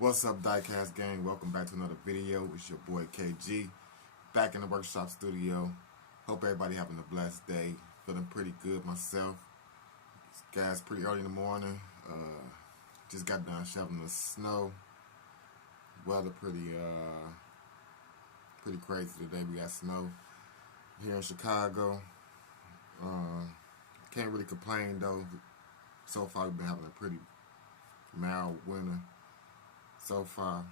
What's up, Diecast gang? Welcome back to another video. It's your boy KG, back in the workshop studio. Hope everybody having a blessed day. Feeling pretty good myself. Guys, pretty early in the morning. Just got done shoveling the snow. Weather pretty crazy today. We got snow here in Chicago. Can't really complain though. So far, we've been having a pretty mild winter. So far,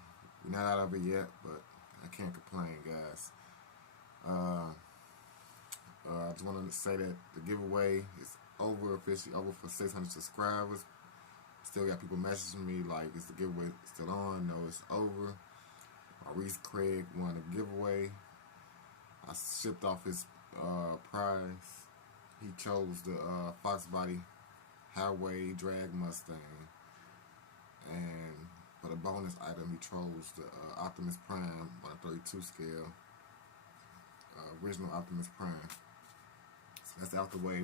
we're not out of it yet, but I can't complain, guys. I just wanted to say that the giveaway is officially over for 600 subscribers. Still got people messaging me like, is the giveaway still on? No, it's over. Maurice Craig won the giveaway. I shipped off his prize. He chose the Fox Body Highway Drag Mustang, and for the bonus item, he chose the Optimus Prime on a 32 scale, original Optimus Prime. So that's out the way.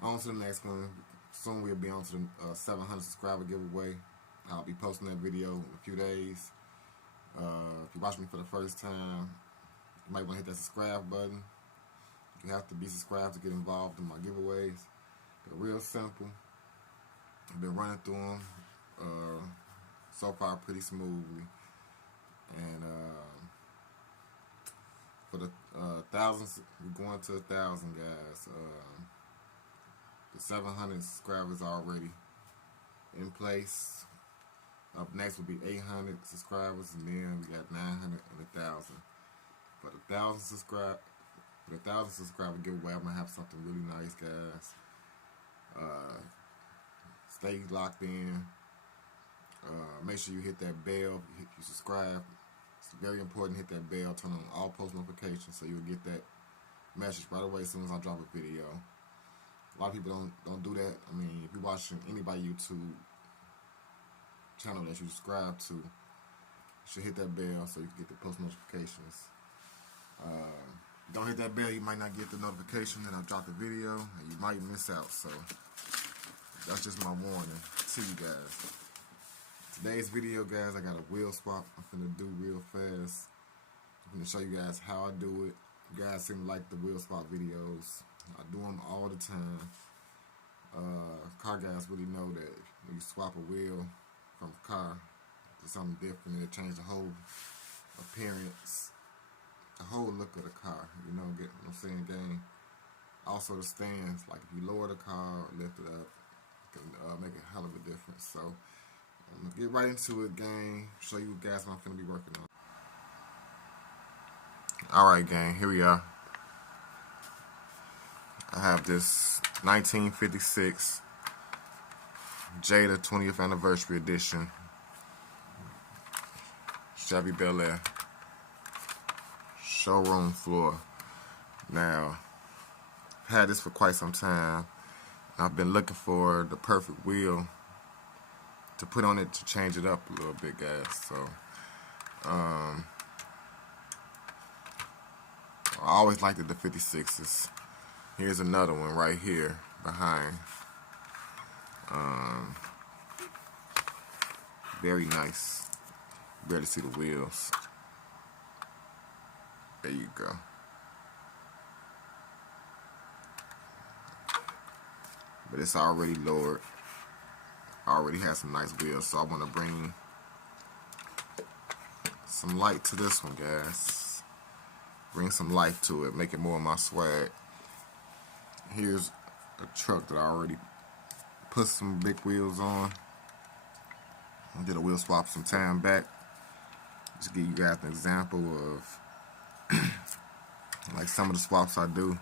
On to the next one. Soon we'll be on to the 700 subscriber giveaway. I'll be posting that video in a few days. If you watch me for the first time, you might want to hit that subscribe button. You have to be subscribed to get involved in my giveaways. They're real simple. I've been running through them so far pretty smoothly. And for the thousands, we're going to 1,000 guys. The 700 subscribers are already in place. Up next will be 800 subscribers, and then we got 900 and 1,000. For the 1,000 subscriber giveaway, I'm gonna have something really nice, guys. Stay locked in. Make sure you hit that bell. You subscribe. It's very important. Hit that bell. Turn on all post notifications so you'll get that message right away as soon as I drop a video. A lot of people don't do that. I mean, if you're watching anybody YouTube channel that you subscribe to, you should hit that bell so you can get the post notifications. Don't hit that bell, you might not get the notification that I dropped the video, and you might miss out. So that's just my warning to you guys. Today's video, guys, I got a wheel swap I'm finna do real fast. I'm finna show you guys how I do it. You guys seem to like the wheel swap videos. I do them all the time. Car guys really know that when you swap a wheel from a car to something different, it changes the whole appearance, the whole look of the car. You know, get what I'm saying, gang? Also the stands, like if you lower the car or lift it up, it can make a hell of a difference. So I'm gonna get right into it, gang. Show you guys what I'm gonna be working on. Alright, gang, here we are. I have this 1956 Jada 20th anniversary edition Chevy Bel Air showroom floor. Now, I've had this for quite some time. I've been looking for the perfect wheel to put on it to change it up a little bit, guys. So, I always liked the 56s. Here's another one right here behind. Very nice. Barely see the wheels. There you go. But it's already lowered. Already has some nice wheels, so I want to bring some light to this one, guys. Bring some life to it, make it more of my swag. Here's a truck that I already put some big wheels on. I did a wheel swap some time back. Just give you guys an example of like some of the swaps I do.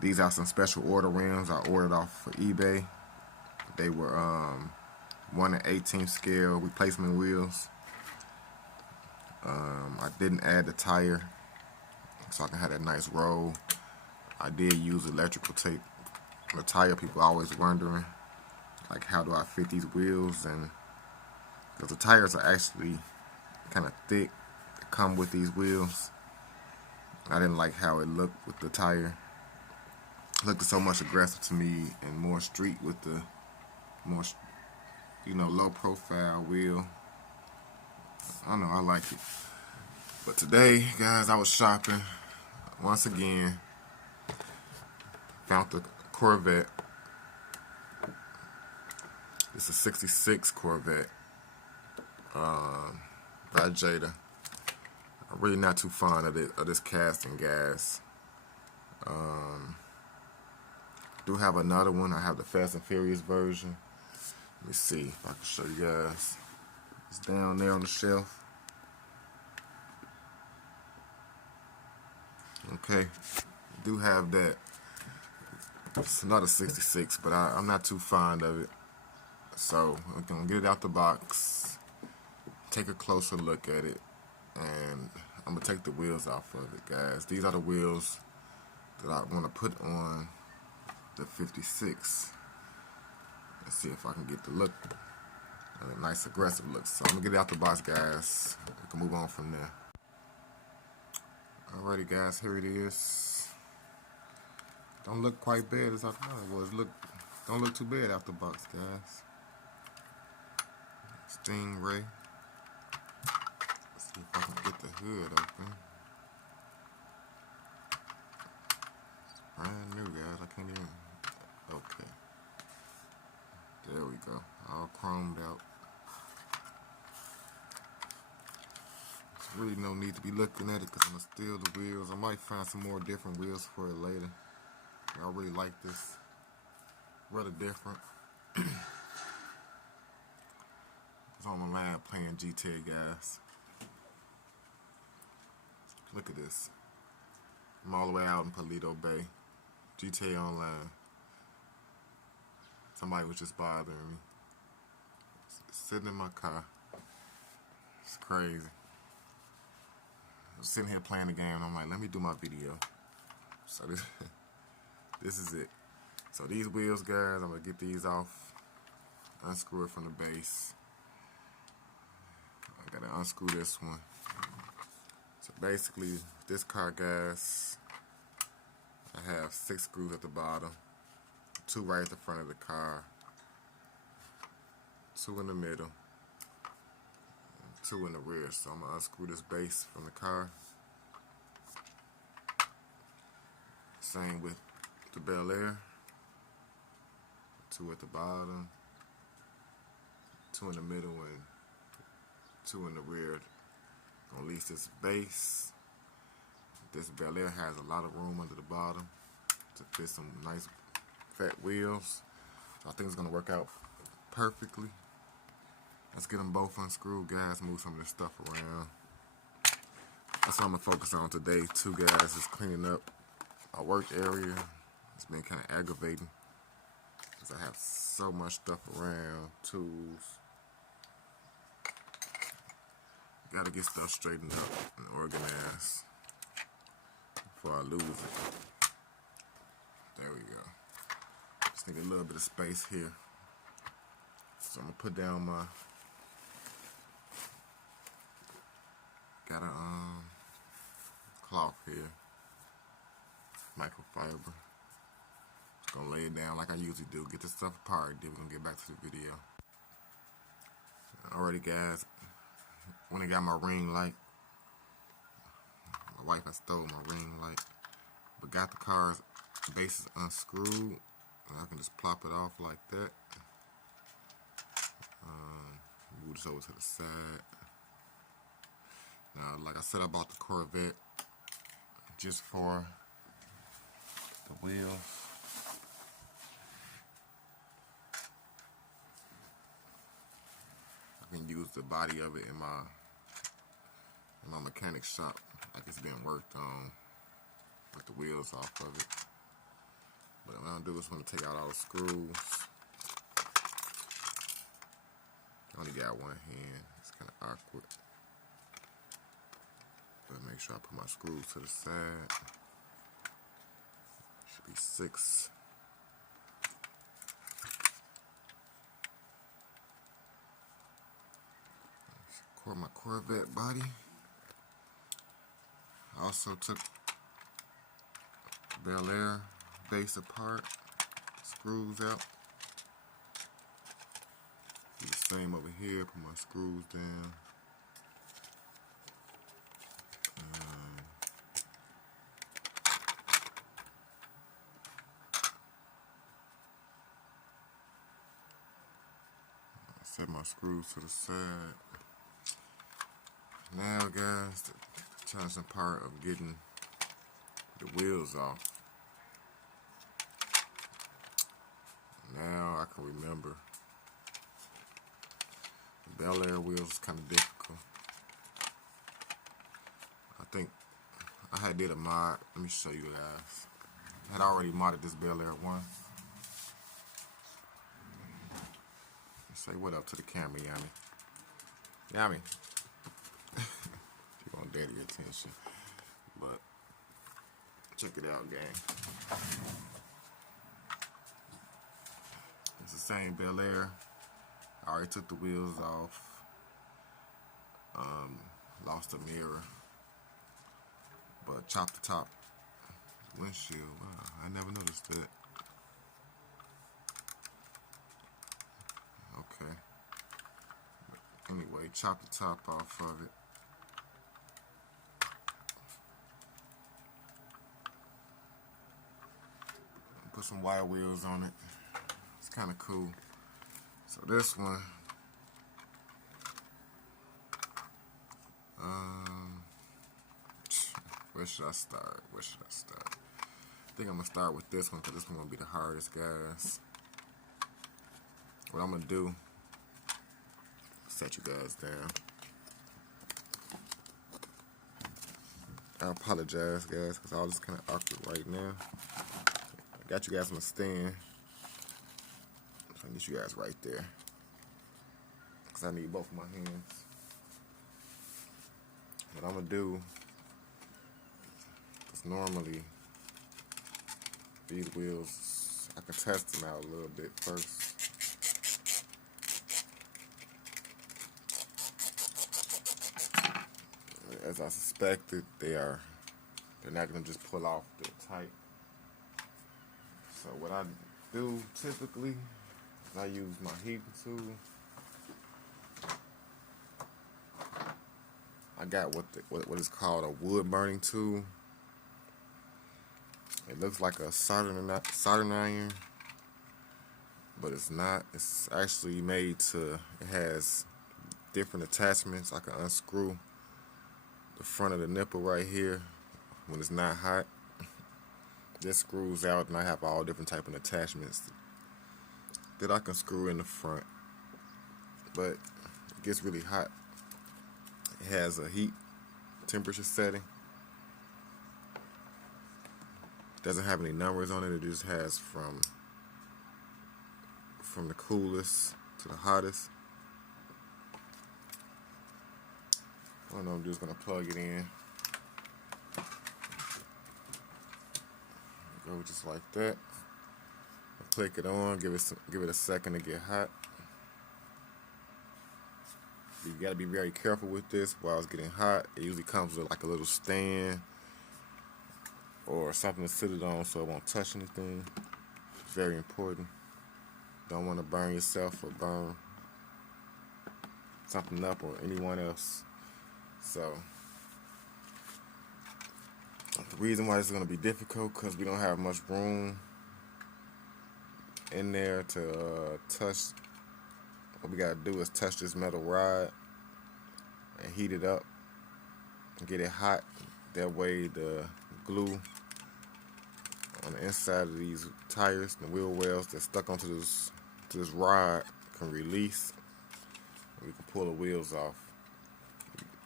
These are some special order rims I ordered off of eBay. They were 1/18 scale replacement wheels. I didn't add the tire so I can have that nice roll. I did use electrical tape. The tire, people always wondering, like, how do I fit these wheels? And because the tires are actually kind of thick that come with these wheels. I didn't like how it looked with the tire. It looked so much aggressive to me and more street with the more, low profile wheel. I know, I like it. But today, guys, I was shopping once again. Found the Corvette. It's a 66 Corvette by Jada. I'm really not too fond of this casting gas. Do have another one. I have the Fast and Furious version. Let me see if I can show you guys. It's down there on the shelf. Okay, do have that. It's another 66, but I'm not too fond of it. So I'm gonna get it out the box, take a closer look at it, and I'm gonna take the wheels off of it, guys. These are the wheels that I want to put on the 56. Let's see if I can get the look, a nice aggressive look. So I'm gonna get it out the box, guys. We can move on from there. Alrighty, guys, here it is. Don't look quite bad as I thought it was. Don't look too bad out the box, guys. Stingray. Let's see if I can get the hood open. It's brand new, guys. I can't even. Okay. There we go. All chromed out. There's really no need to be looking at it because I'm going to steal the wheels. I might find some more different wheels for it later. I really like this. Rather different. It's on the line playing GTA, guys. Look at this. I'm all the way out in Paleto Bay. GTA Online. Somebody was just bothering me. Sitting in my car. It's crazy. I was sitting here playing the game and I'm like, let me do my video. So this is it. So these wheels, guys, I'm going to get these off. Unscrew it from the base. I got to unscrew this one. So basically, this car, guys, I have 6 screws at the bottom. 2 right at the front of the car. 2 in the middle. And 2 in the rear. So I'm going to unscrew this base from the car. Same with the Bel Air. 2 at the bottom. 2 in the middle and 2 in the rear. Gonna release this base. This Bel Air has a lot of room under the bottom to fit some nice fat wheels. So I think it's gonna work out perfectly. Let's get them both unscrewed, guys. Move some of this stuff around. That's what I'm gonna focus on today, too, guys. Is cleaning up my work area. It's been kind of aggravating because I have so much stuff around, tools. Gotta get stuff straightened up and organized before I lose it. There we go. Just need a little bit of space here. So I'm gonna put down my, got a cloth here, microfiber. Just gonna lay it down like I usually do. Get this stuff apart, then we're gonna get back to the video. Alrighty, guys. When I got my ring light, my wife had stole my ring light, but got the car's bases unscrewed, and I can just plop it off like that. Move this over to the side. Now, like I said, I bought the Corvette just for the wheels. I can use the body of it in my mechanic shop, like it's being worked on, with the wheels off of it. But what I'm gonna do is I'm gonna take out all the screws. I only got one hand, it's kind of awkward. But make sure I put my screws to the side. Should be 6. My Corvette body. I also took Bel Air base apart, screws out. Do the same over here, put my screws down. Take my screws to the side. Now, guys, the challenging part of getting the wheels off. Now I can remember. The Bel Air wheels is kind of difficult. I think I had did a mod. Let me show you guys. I had already modded this Bel Air one. Say what up to the camera, Yami. Yami. You want daddy attention. But check it out, gang. It's the same Bel Air. I already took the wheels off. Lost a mirror. But chopped the top windshield. Wow, I never noticed that. Okay. Anyway, chop the top off of it. Put some wire wheels on it. It's kind of cool. So this one, where should I start? I think I'm gonna start with this one because this one gonna be the hardest, guys. What I'm gonna do, set you guys down. I apologize, guys, because all this kind of awkward right now. I got you guys on a stand. So I get you guys right there. Because I need both of my hands. What I'm gonna do is normally these wheels, I can test them out a little bit first. As I suspected, they're not gonna just pull off. They're tight. So what I do typically is I use my heating tool. I got what is called a wood burning tool. It looks like a soldering iron, but it's not. It's actually made to. It has different attachments. I can unscrew the front of the nipple right here when it's not hot. This screws out, and I have all different type of attachments that I can screw in the front. But it gets really hot. It has a heat temperature setting. Doesn't have any numbers on it. It just has from the coolest to the hottest. I know I'm just gonna plug it in. Go just like that. Click it on. Give it a second to get hot. You gotta be very careful with this while it's getting hot. It usually comes with like a little stand or something to sit it on so it won't touch anything. It's very important. Don't want to burn yourself or burn something up or anyone else. So the reason why this is going to be difficult because we don't have much room in there to touch. What we got to do is touch this metal rod and heat it up and get it hot. That way the glue on the inside of these tires, the wheel wells that's stuck onto this rod can release. We can pull the wheels off.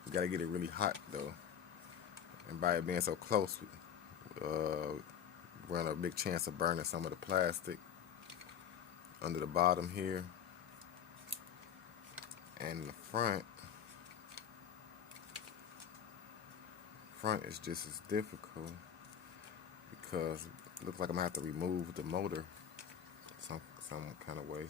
You got to get it really hot though. And by it being so close, we're on a big chance of burning some of the plastic under the bottom here. And the front is just as difficult because it looks like I'm going to have to remove the motor some kind of way.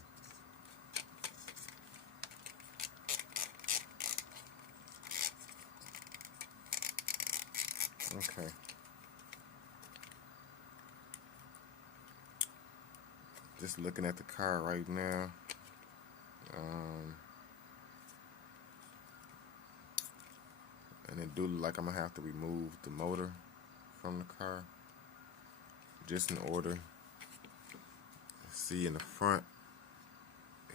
Okay. Just looking at the car right now. And it do look like I'm gonna have to remove the motor from the car. Just in order. See in the front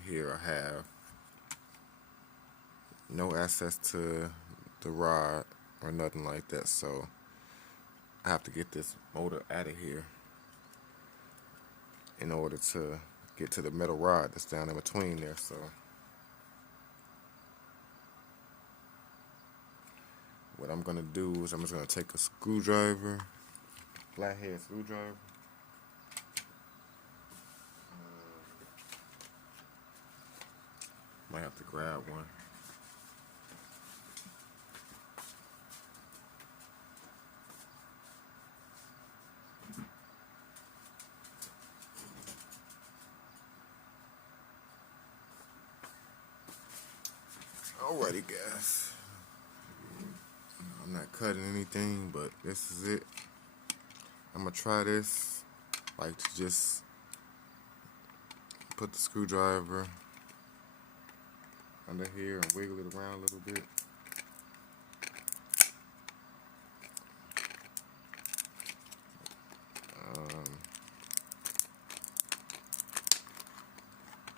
here I have no access to the rod or nothing like that. So I have to get this motor out of here in order to get to the metal rod that's down in between there. So what I'm gonna do is I'm just gonna take a screwdriver, flathead screwdriver. Might have to grab one. Alrighty, guys. I'm not cutting anything, but this is it. I'm gonna try this. Like to just put the screwdriver under here and wiggle it around a little bit.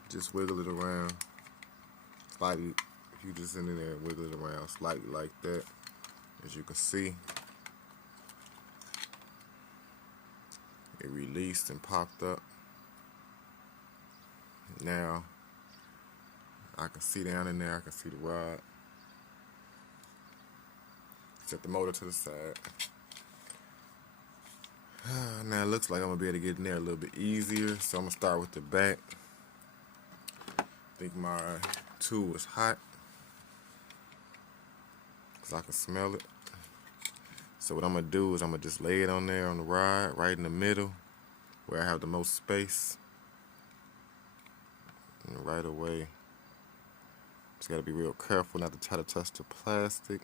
Just wiggle it around slightly. If you just in there and wiggle it around slightly like that, as you can see, it released and popped up. Now I can see down in there, I can see the rod. Set the motor to the side. Now it looks like I'm gonna be able to get in there a little bit easier, so I'm gonna start with the back. I think my tool is hot, because I can smell it. So what I'm gonna do is I'm gonna just lay it on there on the rod, right in the middle, where I have the most space. And right away, just gotta be real careful not to try to touch the plastic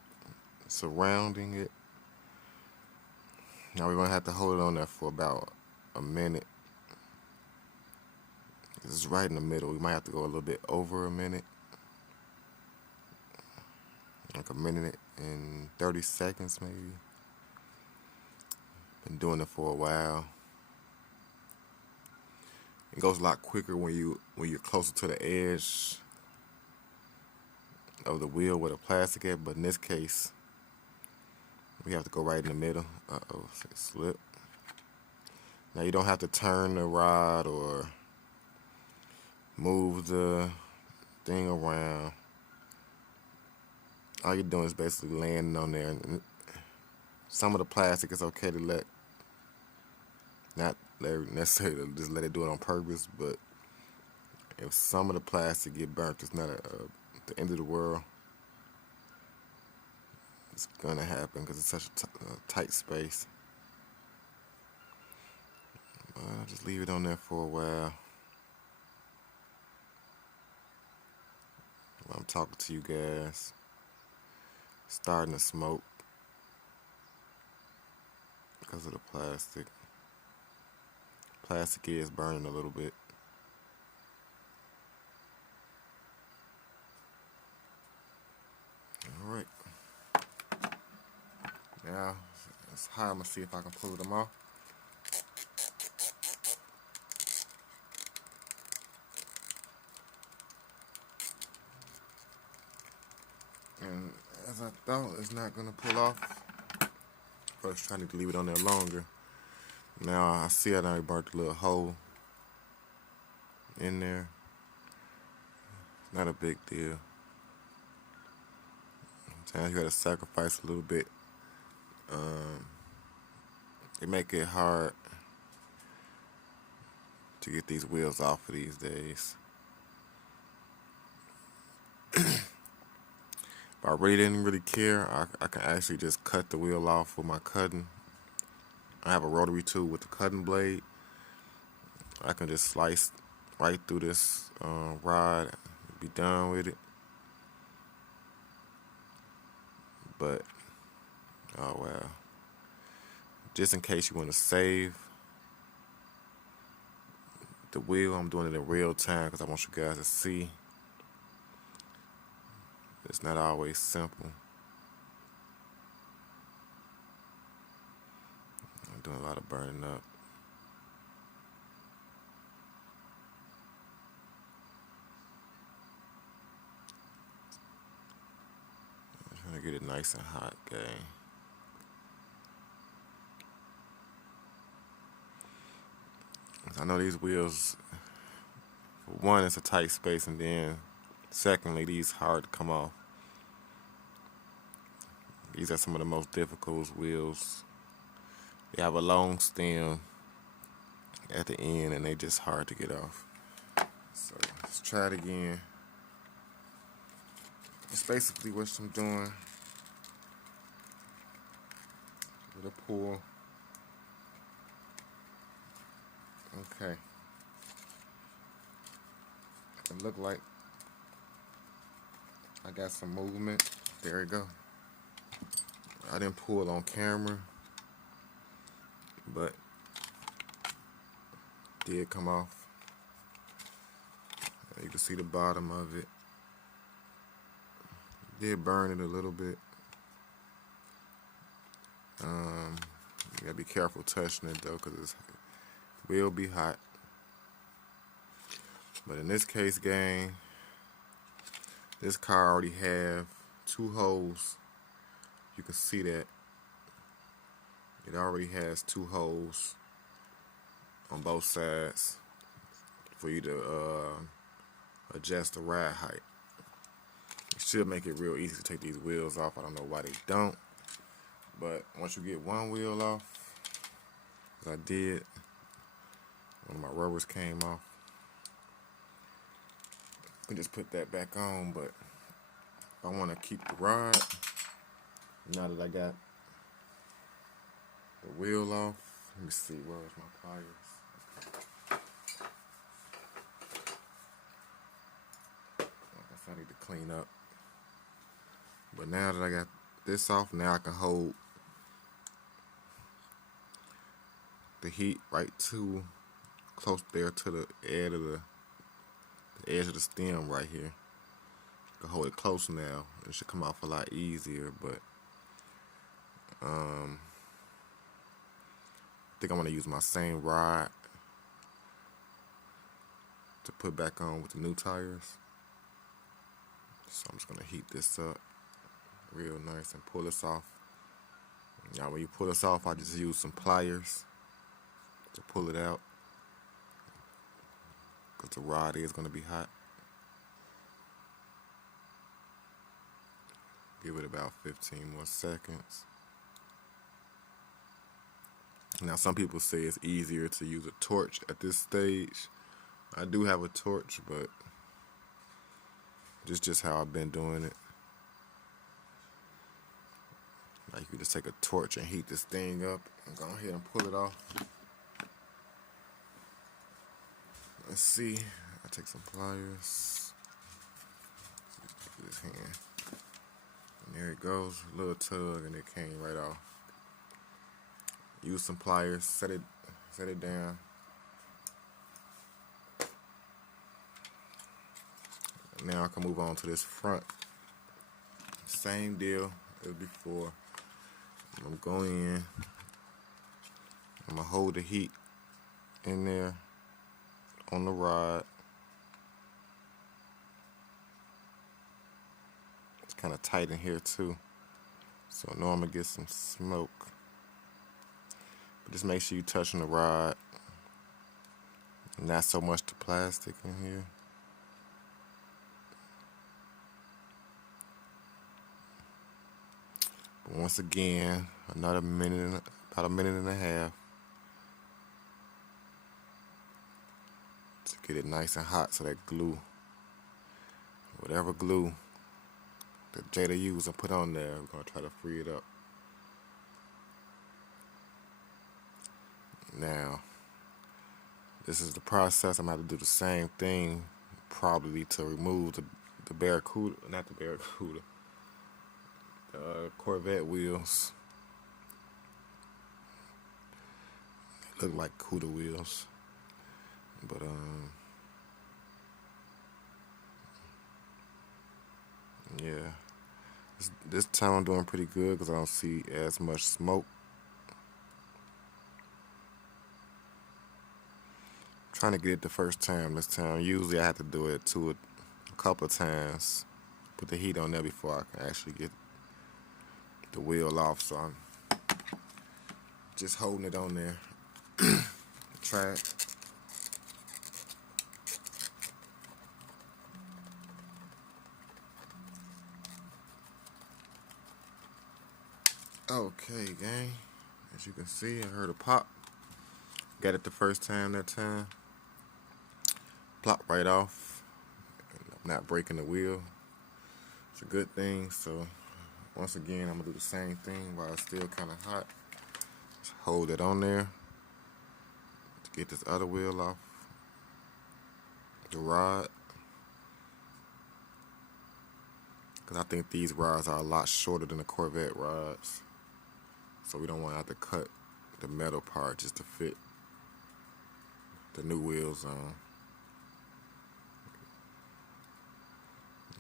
surrounding it. Now we're gonna have to hold it on there for about a minute. This is right in the middle. We might have to go a little bit over a minute. Like a minute and 30 seconds maybe. Been doing it for a while. It goes a lot quicker when you're closer to the edge of the wheel where the plastic is, but in this case we have to go right in the middle. It slipped. Now you don't have to turn the rod or move the thing around. All you're doing is basically landing on there. And some of the plastic is okay to not necessarily just let it do it on purpose, but if some of the plastic get burnt, it's not the end of the world. It's gonna happen because it's such a tight space. I'll just leave it on there for a while. While I'm talking to you guys, it's starting to smoke because of the plastic. Plastic is burning a little bit. Alright. Now, it's hot. I'm going to see if I can pull them off. And as I thought, it's not going to pull off. I was trying to leave it on there longer. Now I see I already burnt a little hole in there. It's not a big deal. Sometimes you gotta sacrifice a little bit. It make it hard to get these wheels off of these days. If I really didn't really care, I can actually just cut the wheel off with my cutting. I have a rotary tool with a cutting blade. I can just slice right through this rod, be done with it. But, oh well. Just in case you want to save the wheel, I'm doing it in real time because I want you guys to see. It's not always simple. I'm doing a lot of burning up. get it nice and hot, gang. I know these wheels, for one, it's a tight space, and then secondly, these hard to come off. These are some of the most difficult wheels. They have a long stem at the end, and they just hard to get off. So let's try it again. It's basically what I'm doing. With a pull. Okay. It look like I got some movement. There we go. I didn't pull on camera, but it did come off. You can see the bottom of it. Did burn it a little bit. You gotta be careful touching it though, because it will be hot. But in this case, gang, this car already have 2 holes. You can see that it already has 2 holes on both sides for you to adjust the ride height. It should make it real easy to take these wheels off. I don't know why they don't, but once you get one wheel off, as I did, one of my rubbers came off. You can just put that back on, but if I want to keep the rod, now that I got the wheel off, let me see, where's my pliers? I guess I need to clean up. But now that I got this off, now I can hold the heat right to close there to the edge of the stem right here. I can hold it close now. It should come off a lot easier, but I think I'm gonna use my same rod to put back on with the new tires. So I'm just gonna heat this up real nice and pull this off. Now when you pull this off, I just use some pliers to pull it out, because the rod is gonna be hot. Give it about 15 more seconds. Now some people say it's easier to use a torch at this stage. I do have a torch, but this is just how I've been doing it. Like you just take a torch and heat this thing up and go ahead and pull it off. Let's see. I take some pliers. This hand. And there it goes. A little tug and it came right off. Use some pliers. Set it down. Now I can move on to this front. Same deal as before. I'm gonna go in. I'm gonna hold the heat in there on the rod. It's kind of tight in here too, so I know I'm gonna get some smoke. But just make sure you touching the rod, not so much the plastic in here. But once again, about a minute and a half to get it nice and hot, so that glue, whatever glue that Jada used and put on there, we're gonna try to free it up. Now, this is the process. I'm gonna have to do the same thing probably to remove the Barracuda, not the Barracuda, the Corvette wheels. They look like Cuda wheels, but yeah. This time I'm doing pretty good because I don't see as much smoke. I'm trying to get it the first time this time. Usually I have to do it a couple of times. Put the heat on there before I can actually get the wheel off, so I'm just holding it on there. The track. Okay, gang. As you can see, I heard a pop. Got it the first time that time. Plop right off. I'm not breaking the wheel. It's a good thing. So once again, I'm gonna do the same thing while it's still kind of hot. Just hold it on there to get this other wheel off the rod. Because I think these rods are a lot shorter than the Corvette rods. So we don't want to have to cut the metal part just to fit the new wheels on.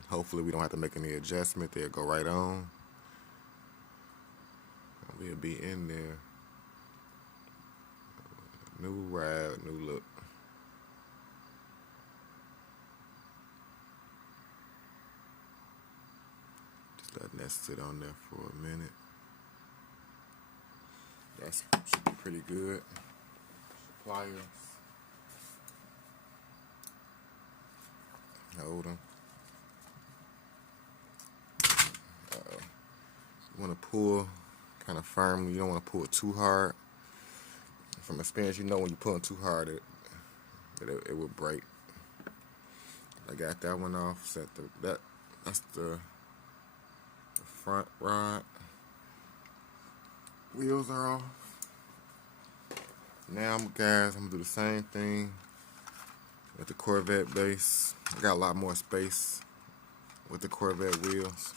Hopefully we don't have to make any adjustment. They'll go right on. We'll be in there. New ride, new look. Just letting that sit on there for a minute. That should be pretty good. Pliers. Hold them. You want to pull kind of firmly. You don't want to pull too hard. From experience, you know when you're pulling too hard, it will break. I got that one off. That's the front rod. Wheels are off. Now, guys, I'm gonna do the same thing with the Corvette base. I got a lot more space with the Corvette wheels.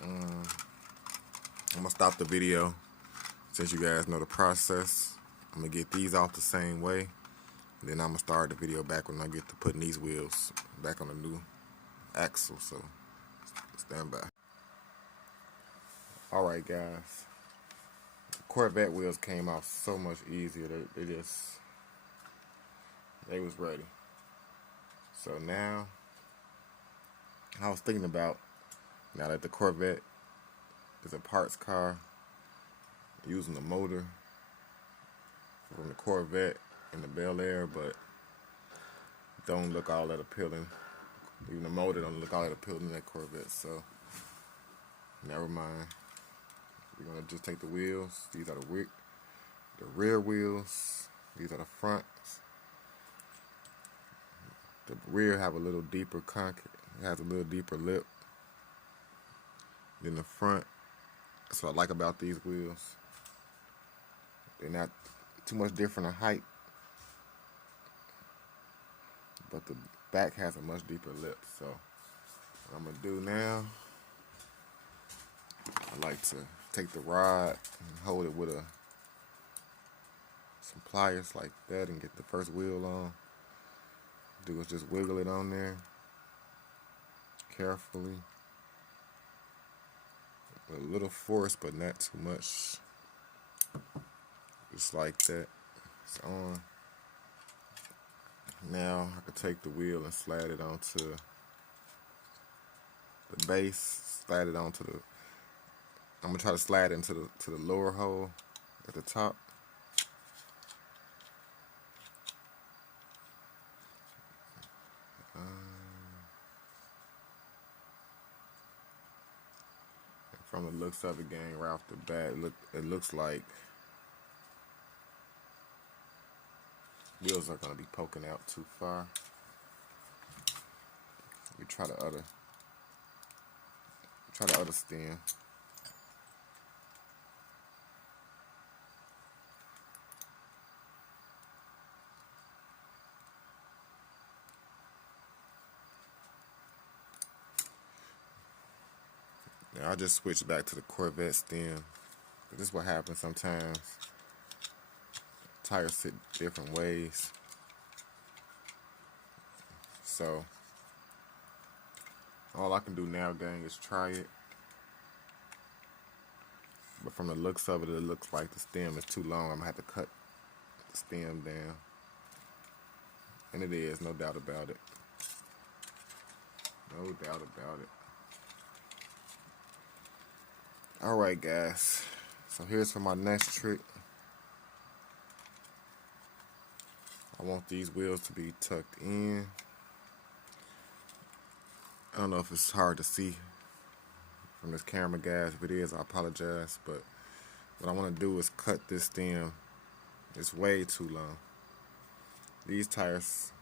I'm gonna stop the video since you guys know the process. I'm gonna get these off the same way. Then I'm gonna start the video back when I get to putting these wheels back on the new axle. So stand by. Alright, guys. The Corvette wheels came off so much easier. They was ready. So now, I was thinking about, now that the Corvette is a parts car, using the motor from the Corvette and the Bel Air, but don't look all that appealing. Even the motor don't look all that appealing in that Corvette, so never mind. We're gonna just take the wheels. These are the rear wheels. These are the fronts. The rear have a little deeper concrete. It has a little deeper lip than the front. That's what I like about these wheels. They're not too much different in height, but the back has a much deeper lip. So what I'm gonna do now, I like to take the rod and hold it with some pliers like that and get the first wheel on. Do is just wiggle it on there carefully. With a little force, but not too much. Just like that. It's on. Now I can take the wheel and slide it onto the base. Slide it onto the. I'm gonna try to slide it into the lower hole at the top. From the looks of it, gang, right off the bat, it looks like wheels are gonna be poking out too far. We try the other stem. Now I just switched back to the Corvette stem. This is what happens sometimes. Tires sit different ways. So all I can do now, gang, is try it. But from the looks of it, it looks like the stem is too long. I'm gonna have to cut the stem down. And it is, no doubt about it. No doubt about it. Alright guys, so here's for my next trick. I want these wheels to be tucked in. I don't know if it's hard to see from this camera, guys. If it is, I apologize, but what I want to do is cut this stem. It's way too long. These tires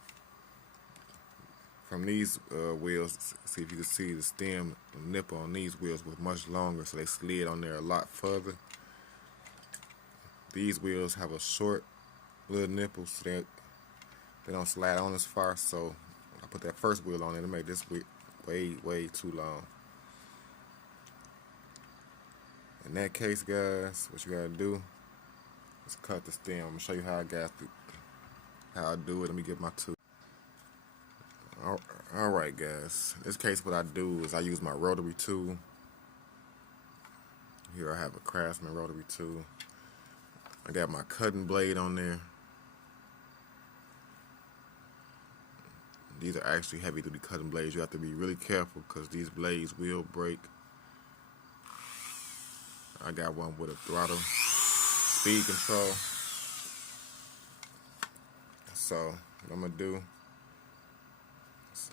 from these wheels, see if you can see the stem nipple on these wheels was much longer, so they slid on there a lot further. These wheels have a short little nipple, so they don't slide on as far. So I put that first wheel on it to make this way too long. In that case, guys, what you gotta do is cut the stem. I'm gonna show you how I do it. Let me get my tool. Alright guys, in this case what I do is I use my rotary tool. Here I have a Craftsman rotary tool. I got my cutting blade on there. These are actually heavy duty cutting blades. You have to be really careful because these blades will break. I got one with a throttle speed control. So what I'm gonna do,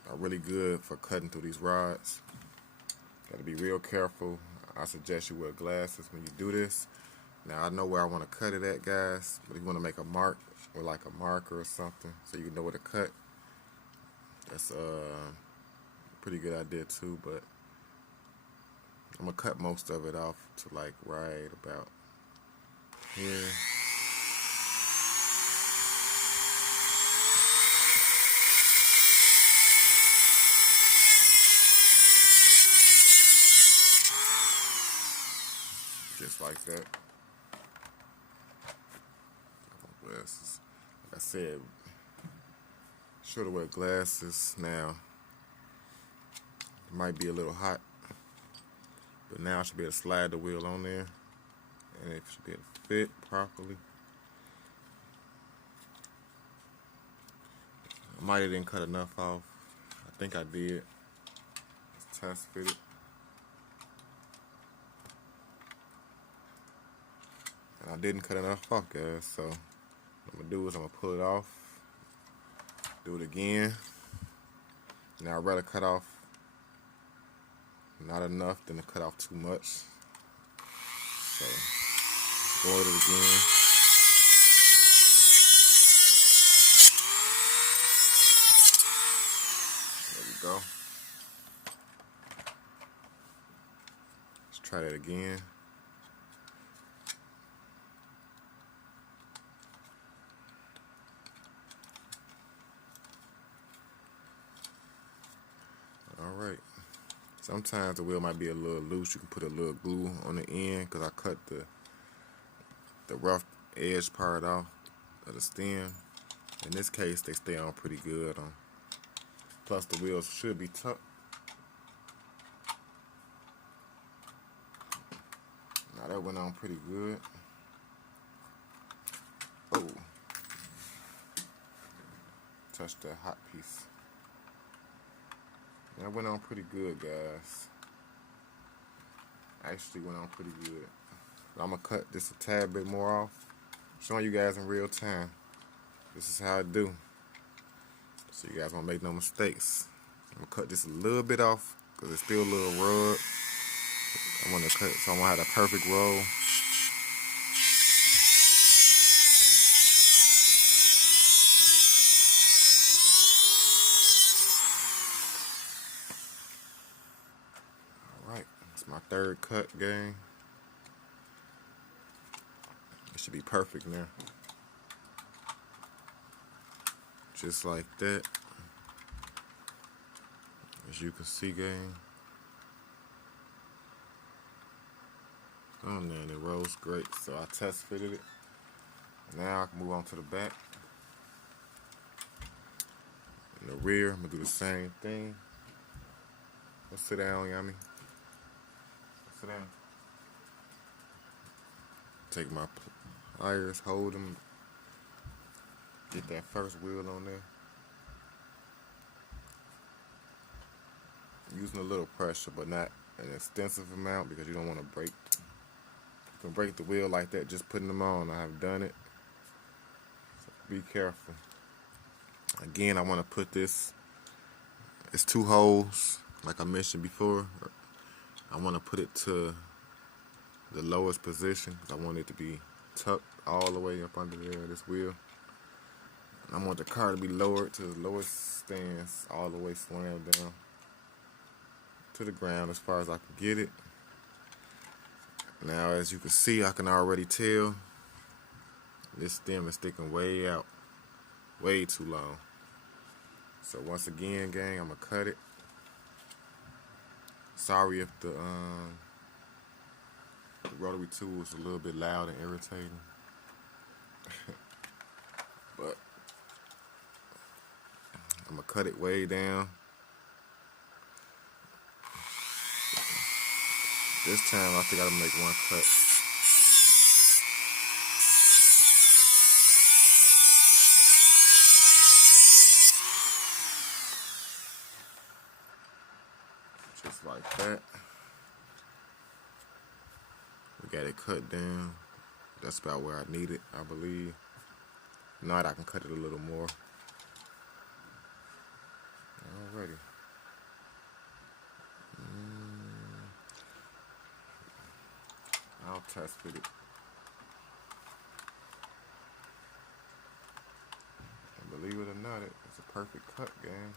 are really good for cutting through these rods. Gotta be real careful. I suggest you wear glasses when you do this. Now I know where I want to cut it at, guys, but if you want to make a mark or like a marker or something so you know where to cut, that's a pretty good idea too. But I'm gonna cut most of it off to like right about here. Just like that. Glasses. Like I said, sure to wear glasses. Now, it might be a little hot, but now I should be able to slide the wheel on there, and it should be able to fit properly. I might have didn't cut enough off. I think I did. Let's test fit it. And I didn't cut enough off, guys, so what I'm going to do is I'm going to pull it off, do it again. Now I'd rather cut off not enough than to cut off too much. So, go at it again. There we go. Let's try that again. Alright, sometimes the wheel might be a little loose. You can put a little glue on the end because I cut the rough edge part off of the stem. In this case, they stay on pretty good. Plus the wheels should be tucked. Now that went on pretty good. Oh, touched that hot piece. That went on pretty good, guys. Actually went on pretty good. I'm gonna cut this a tad bit more off, showing you guys in real time. This is how I do, so you guys won't make no mistakes. I'm gonna cut this a little bit off because it's still a little rugged. I want to cut it so I want to have a perfect roll. Alright, it's my third cut, gang. It should be perfect now. Just like that. As you can see, gang. On there, and it rolls great. So I test fitted it. Now I can move on to the back. In the rear, I'm gonna do the same thing. Let's sit down, Yummy. Sit down. Take my pliers, hold them. Get that first wheel on there. Using a little pressure, but not an extensive amount because you don't want to break can break the wheel like that just putting them on. I have done it. So be careful. Again, I want to put this, it's 2 holes, like I mentioned before. I want to put it to the lowest position because I want it to be tucked all the way up under there, this wheel. And I want the car to be lowered to the lowest stance, all the way slammed down to the ground as far as I can get it. Now, as you can see, I can already tell this stem is sticking way out, way too long. So once again, gang, I'm gonna cut it. Sorry if the rotary tool is a little bit loud and irritating, but I'm gonna cut it way down. This time I think I gotta make one cut. Just like that. We got it cut down. That's about where I need it, I believe. Now I can cut it a little more. Alrighty. I'll test with it. And believe it or not, it's a perfect cut, gang.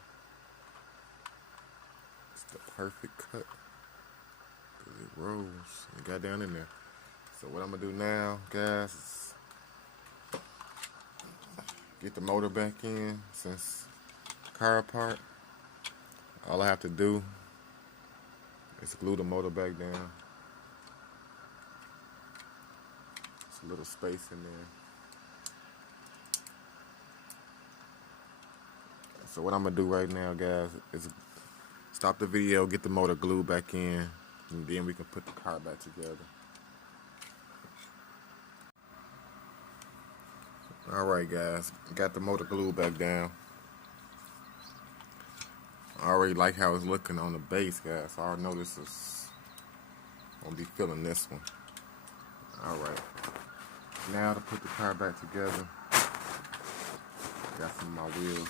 It's the perfect cut. Because it rolls. It got down in there. So what I'm going to do now, guys, is get the motor back in. Since the car apart, all I have to do is glue the motor back down. There's a little space in there. So what I'm going to do right now, guys, is stop the video, get the motor glued back in, and then we can put the car back together. Alright, guys, got the motor glued back down. I already like how it's looking on the base, guys. So I already know this is gonna be feeling this one. Alright, now to put the car back together, got some of my wheels,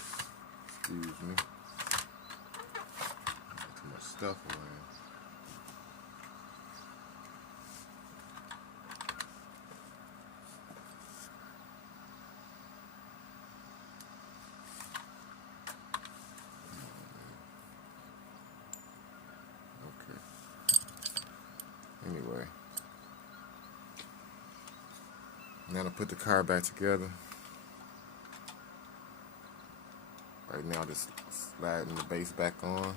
excuse me. Too much stuff around. Anyway, now to put the car back together. Right now, just sliding the base back on,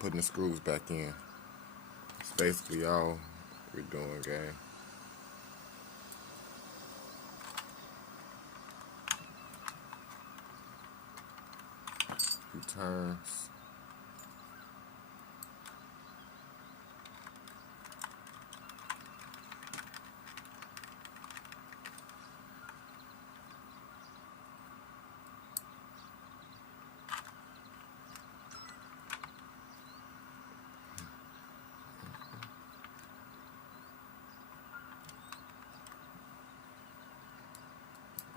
putting the screws back in. It's basically all we're doing, gang. Few turns.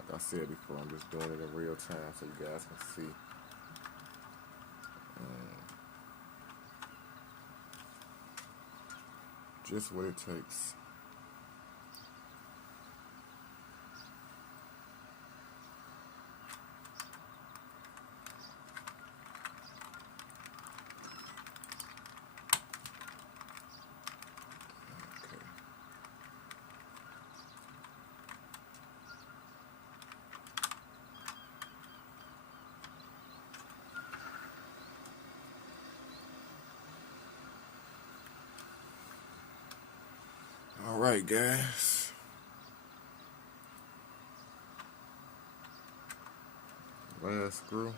Like I said before, I'm just doing it in real time so you guys can see. Just what it takes. Alright, guys. Last screw.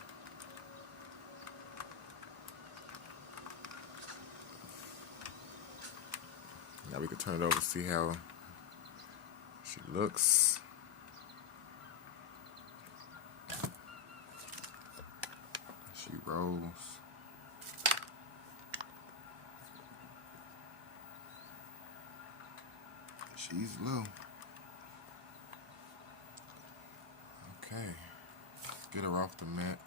Now we can turn it over to see how she looks. She rolls. She's low. Okay. Get her off the mat.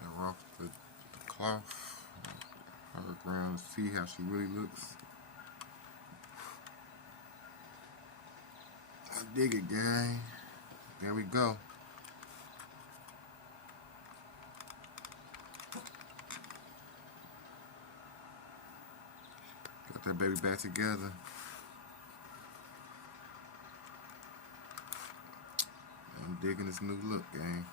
Get her off the cloth. Have her around to see how she really looks. I dig it, gang. There we go. Got that baby back together. I'm digging this new look, gang.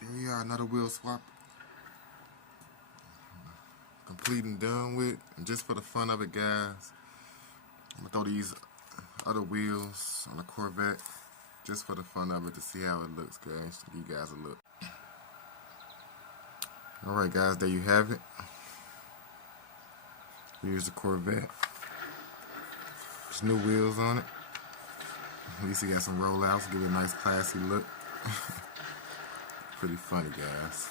There we are, another wheel swap. Complete and done with. And just for the fun of it, guys, I'm gonna throw these other wheels on the Corvette just for the fun of it to see how it looks, guys. To give you guys a look. Alright, guys, there you have it. Here's the Corvette. There's new wheels on it. At least it got some rollouts, give it a nice classy look. Pretty funny, guys.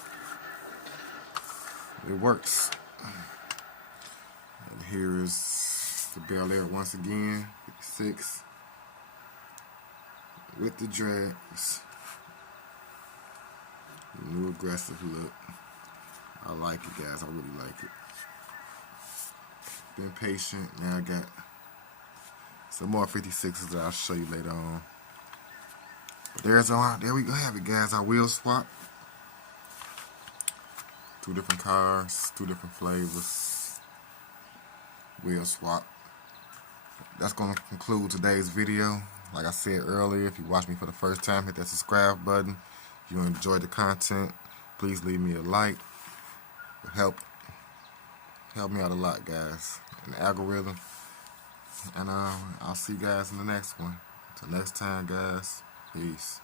It works. And here is the Bel Air once again, 56, with the drags. New aggressive look. I like it, guys. I really like it. Been patient. Now I got some more 56s that I'll show you later on. But there we go. Have it, guys. Our wheel swap. 2 different cars, 2 different flavors. Wheel swap. That's going to conclude today's video. Like I said earlier, if you watch me for the first time, hit that subscribe button. If you enjoyed the content, please leave me a like. It'll help me out a lot, guys, in the algorithm. And I'll see you guys in the next one. Until next time, guys, peace.